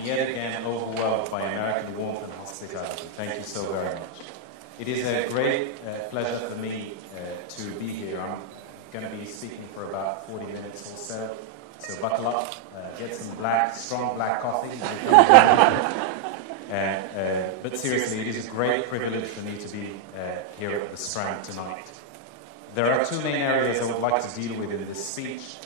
am yet again overwhelmed by American warmth and hospitality. Thank you so very much. It is a great pleasure for me to be here. I'm going to be speaking for about 40 minutes or so, so buckle up, get some strong black coffee. But seriously, it is a great privilege for me to be here at the Strand tonight. There are two main areas I would like to deal with in this speech,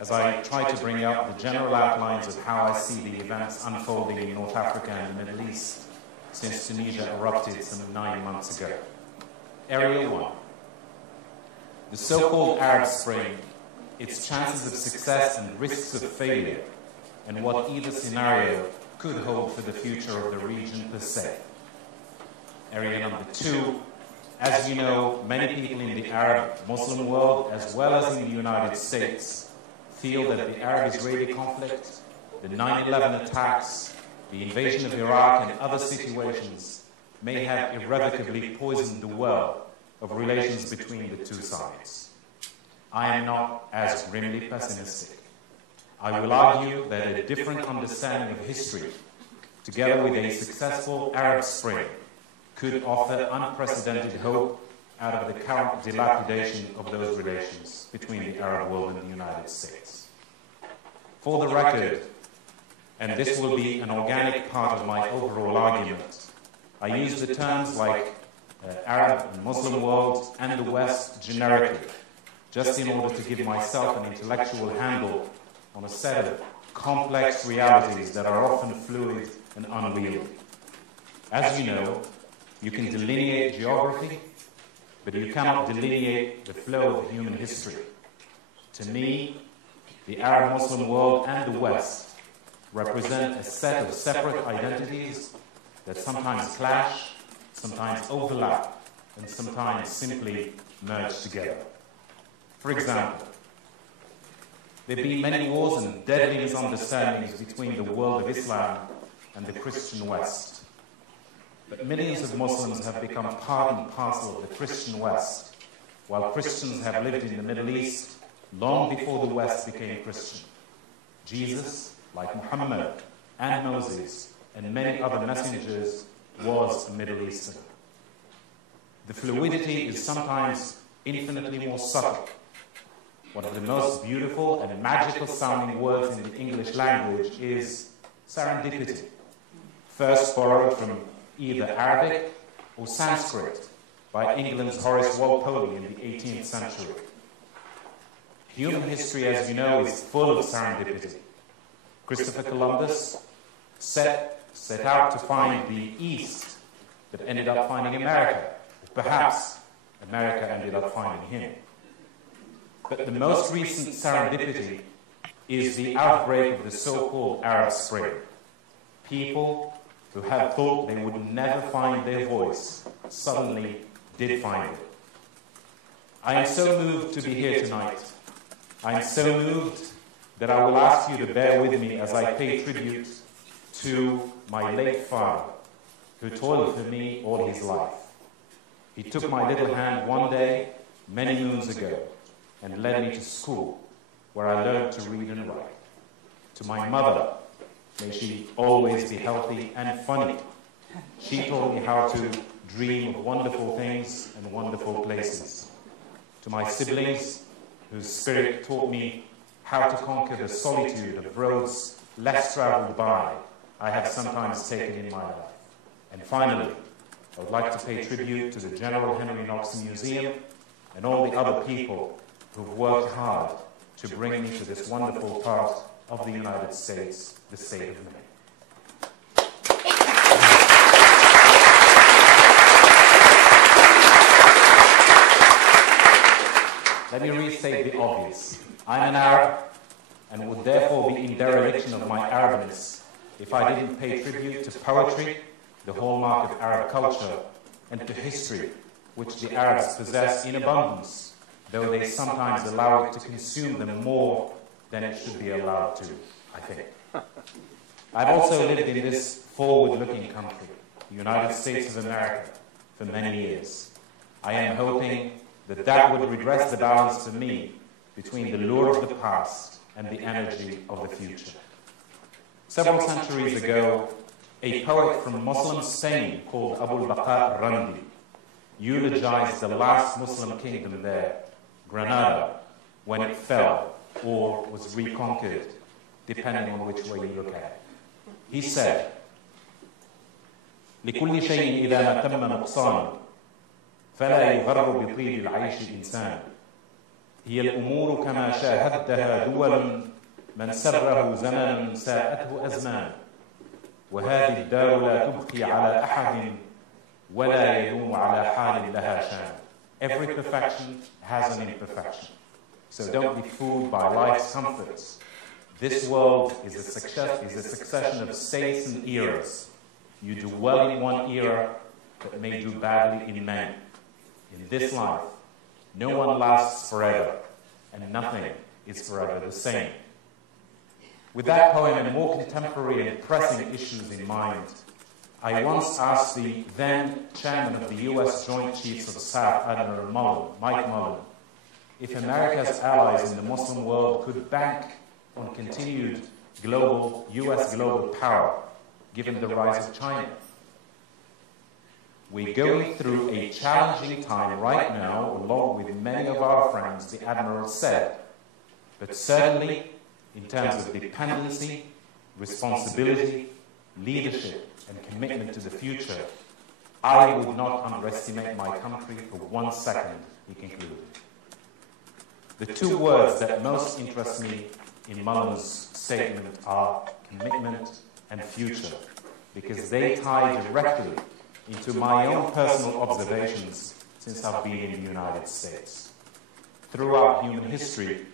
as I try to bring out the general outlines of how I see the events unfolding in North Africa and the Middle East since Tunisia erupted some 9 months ago. Area 1. The so-called Arab Spring, its chances of success and risks of failure, and what either scenario could hold for the future of the region per se. Area number 2. As you know, many people in the Arab Muslim world, as well as in the United States, feel that the Arab-Israeli conflict, the 9/11 attacks, the invasion of Iraq and other situations may have irrevocably poisoned the well of relations between the two sides. I am not as grimly pessimistic. I will argue that a different understanding of history, together with a successful Arab Spring, could offer unprecedented hope out of the current dilapidation of those relations between the Arab world and the United States. For the record, and this will be an organic part of my overall argument, I use the terms like Arab and Muslim world and the West generically, just in order to give myself an intellectual handle on a set of complex realities that are often fluid and unwieldy. As you know, you can delineate geography, but you cannot delineate the flow of human history. To me, the Arab-Muslim world and the West represent a set of separate identities that sometimes clash, sometimes overlap, and sometimes simply merge together. For example, there have been many wars and deadly misunderstandings between the world of Islam and the Christian West. But millions of Muslims have become part and parcel of the Christian West, while Christians have lived in the Middle East long before the West became Christian. Jesus, like Muhammad and Moses and many other messengers, was a Middle Easterner. The fluidity is sometimes infinitely more subtle. One of the most beautiful and magical sounding words in the English language is serendipity, first borrowed from either Arabic or Sanskrit by England's Horace Walpole in the 18th century. Human history, as you know, is full of serendipity. Christopher Columbus set out to find the East, but ended up finding America. Perhaps America ended up finding him. But the most recent serendipity is the outbreak of the so-called Arab Spring. People who had thought they would never find their voice suddenly did find it. I am so moved to be here tonight. I am so moved that I will ask you to bear with me as I pay tribute to my late father, who toiled for me all his life. He took my little hand one day, many moons ago, and led me to school, where I learned to read and write. To my mother, may she always be healthy and funny. She taught me how to dream of wonderful things and wonderful places. To my siblings, whose spirit taught me how to conquer the solitude of roads less traveled by I have sometimes taken in my life. And finally, I would like to pay tribute to the General Henry Knox Museum and all the other people who've worked hard to bring me to this wonderful part of the United States, the state of Maine. Let me restate the obvious. I'm an Arab and would therefore be in dereliction of my Arabness if I didn't pay tribute to poetry, the hallmark of Arab culture, and to history, which the Arabs possess in abundance, though they sometimes allow it to consume them more than it should be allowed to, I think. I've also lived in this forward-looking country, the United States of America, for many years. I am hoping that would redress the balance for me between the lure of the past and the energy of the future. Several centuries ago, a poet from Muslim Spain called Abu al-Baqa al-Randi eulogized the last Muslim kingdom there, Granada, when it fell or was reconquered, depending on which way you look at it. He said, لكل شيء إذا ما تم نقصانه فلا يغر بطيب العيش إنسان هي الأمور كما شاهدتها دول من سره زمن ساءته أزمان وهذه الدار لا تبقي على أحد ولا يدوم على حال لها شان. Every perfection has an imperfection. So don't be fooled by life's comforts. This world is a succession of states and eras. You do well in one era, but may do badly in many. In this life, no one lasts forever, and nothing is forever the same. With that poem and more contemporary and pressing issues in mind, I once asked the then chairman of the U.S. Joint Chiefs of Staff, Admiral Mike Mullen, if America's allies in the Muslim world could bank on continued U.S. global power, given the rise of China. We're going through a challenging time right now, along with many of our friends, the Admiral said, but certainly in terms of dependency, responsibility, leadership, and commitment to the future, I would not underestimate my country for 1 second, he concluded. The two words that most interest me in Mullen's statement are commitment and future, because they tie directly into my own personal observations since I've been in the United States. Throughout human history,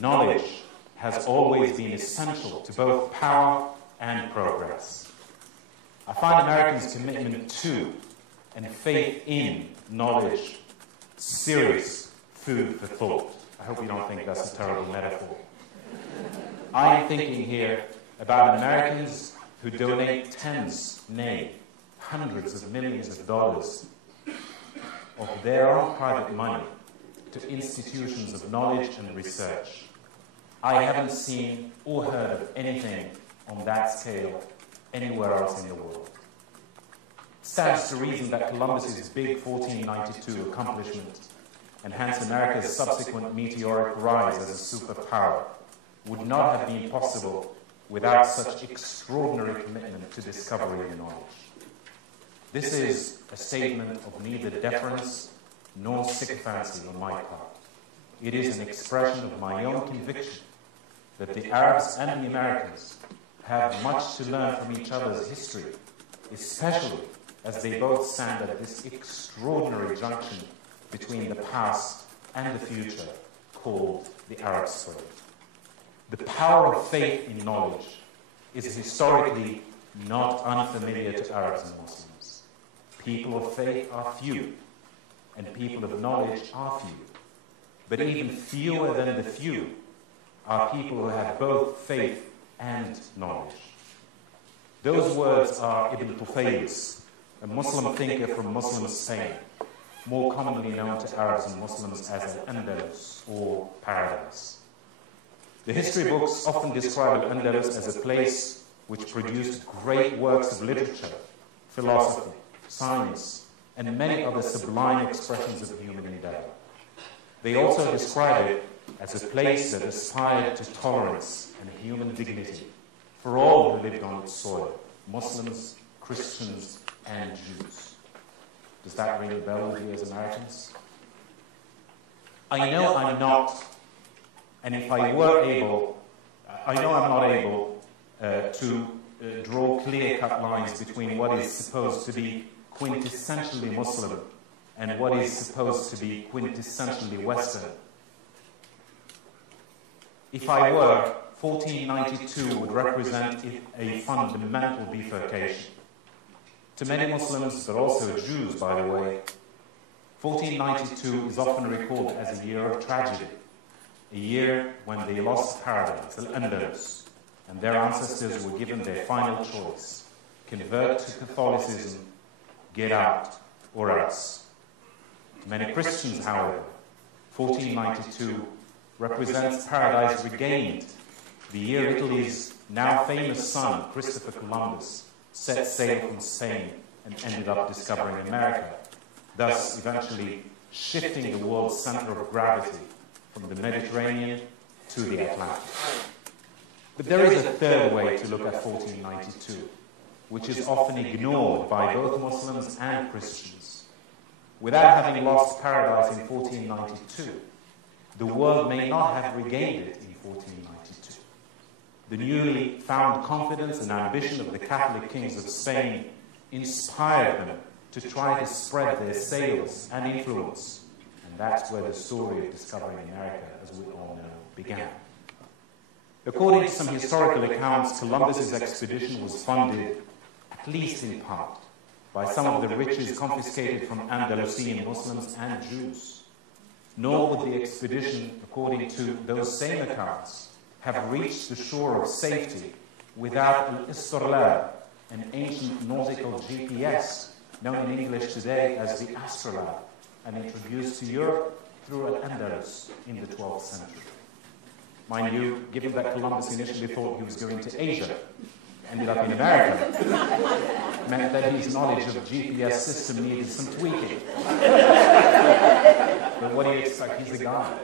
knowledge has always been essential to both power and progress. I find Americans' commitment to and faith in knowledge serious food for thought. I hope you don't think that's a terrible metaphor. I'm thinking here about Americans who donate tens, nay, hundreds of millions of dollars of their own private money to institutions of knowledge and research. I haven't seen or heard of anything on that scale anywhere else in the world. It stands to reason that Columbus's big 1492 accomplishment, and hence America's subsequent meteoric rise as a superpower, would not have been possible without such extraordinary commitment to discovery and knowledge. This is a statement of neither deference nor sycophancy on my part. It is an expression of my own conviction that the Arabs and the Americans have much to learn from each other's history, especially as they both stand at this extraordinary junction between the past and the future, called the Arab Spring. The power of faith in knowledge is historically not unfamiliar to Arabs and Muslims. People of faith are few, and people of knowledge are few. But even fewer than the few are people who have both faith and knowledge. Those words are Ibn Tufaylis, a Muslim thinker from Muslim Spain, more commonly known to Arabs and Muslims as Al-Andalus, or Paradise. The history books often describe Al-Andalus as a place which produced great works of literature, philosophy, science, and many other sublime expressions of human endeavor. They also describe it as a place that aspired to tolerance and human dignity for all who lived on its soil, Muslims, Christians, and Jews. Does that ring a bell with you as Americans? I know I'm not, and if I were able, I know I'm not able to draw clear-cut lines between what is supposed to be quintessentially Muslim and what is supposed to be quintessentially Western. If I were, 1492 would represent a fundamental bifurcation. To many Muslims, but also Jews, by the way, 1492 is often recalled as a year of tragedy, a year when they lost paradise, Al-Andalus, and their ancestors were given their final choice: convert to Catholicism, get out, or else. Many Christians, however, 1492 represents paradise regained, the year Italy's now famous son, Christopher Columbus, set sail from Spain and ended up discovering America, thus eventually shifting the world's center of gravity from the Mediterranean to the Atlantic. But there is a third way to look at 1492, which is often ignored by both Muslims and Christians. Without having lost paradise in 1492, the world may not have regained it in 1492. The newly found confidence and ambition of the Catholic kings of Spain inspired them to try to spread their sails and influence. And that's where the story of discovering America, as we all know, began. According to some historical accounts, Columbus's expedition was funded, at least in part, by some of the riches confiscated from Andalusian Muslims and Jews. Nor would the expedition, according to those same accounts, have reached the shore of safety without an Istorlab, an ancient nautical GPS, known in English today as the astrolabe, and introduced to Europe through Al-Andalus in the 12th century. Mind you, given that Columbus initially thought he was going to Asia, ended up in America, meant that his knowledge of GPS system needed some tweaking. But what do you expect? He's a guy.